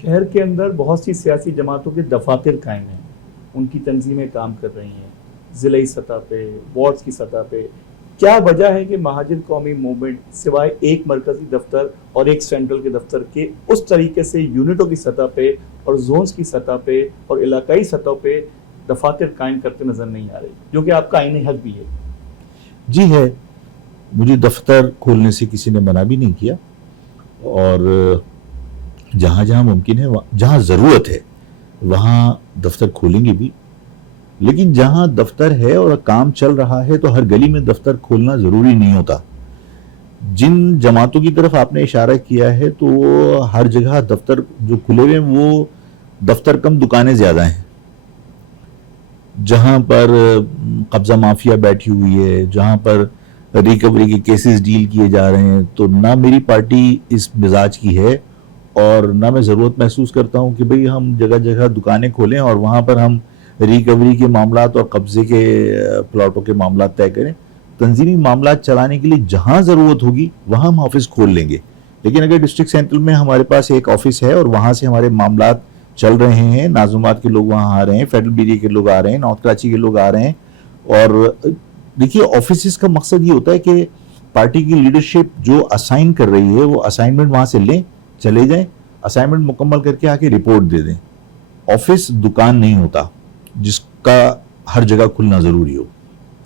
شہر کے اندر بہت سی سیاسی جماعتوں کے دفاتر قائم ہیں، ان کی تنظیمیں کام کر رہی ہیں ضلعی سطح پہ، وارڈز کی سطح پہ. کیا وجہ ہے کہ مہاجر قومی موومنٹ سوائے ایک مرکزی دفتر اور ایک سینٹرل کے دفتر کے اس طریقے سے یونٹوں کی سطح پہ اور زونز کی سطح پہ اور علاقائی سطح پہ دفاتر قائم کرتے نظر نہیں آ رہے، جو کہ آپ کا آئینی حق بھی ہے؟ جی ہے، مجھے دفتر کھولنے سے کسی نے منع بھی نہیں کیا، اور جہاں جہاں ممکن ہے، جہاں ضرورت ہے وہاں دفتر کھولیں گے بھی. لیکن جہاں دفتر ہے اور کام چل رہا ہے تو ہر گلی میں دفتر کھولنا ضروری نہیں ہوتا. جن جماعتوں کی طرف آپ نے اشارہ کیا ہے تو وہ ہر جگہ دفتر جو کھلے ہوئے ہیں وہ دفتر کم دکانیں زیادہ ہیں. جہاں پر قبضہ مافیا بیٹھی ہوئی ہے، جہاں پر ریکوری کے کیسز ڈیل کیے جا رہے ہیں، تو نہ میری پارٹی اس مزاج کی ہے اور نہ میں ضرورت محسوس کرتا ہوں کہ بھئی ہم جگہ جگہ دکانیں کھولیں اور وہاں پر ہم ریکوری کے معاملات اور قبضے کے پلاٹوں کے معاملات طے کریں. تنظیمی معاملات چلانے کے لیے جہاں ضرورت ہوگی وہاں ہم آفس کھول لیں گے. لیکن اگر ڈسٹرکٹ سینٹرل میں ہمارے پاس ایک آفس ہے اور وہاں سے ہمارے معاملات چل رہے ہیں، نازمات کے لوگ وہاں آ رہے ہیں، فیڈرل بیری کے لوگ آ رہے ہیں، نارتھ کراچی کے لوگ آ رہے ہیں، اور دیکھیے آفیسز کا مقصد یہ ہوتا ہے کہ پارٹی کی لیڈرشپ جو اسائن کر رہی ہے وہ اسائنمنٹ وہاں سے لیں، چلے جائیں، اسائنمنٹ مکمل کر کے آ کے رپورٹ دے دیں. آفس دکان نہیں ہوتا جس کا ہر جگہ کھلنا ضروری ہو.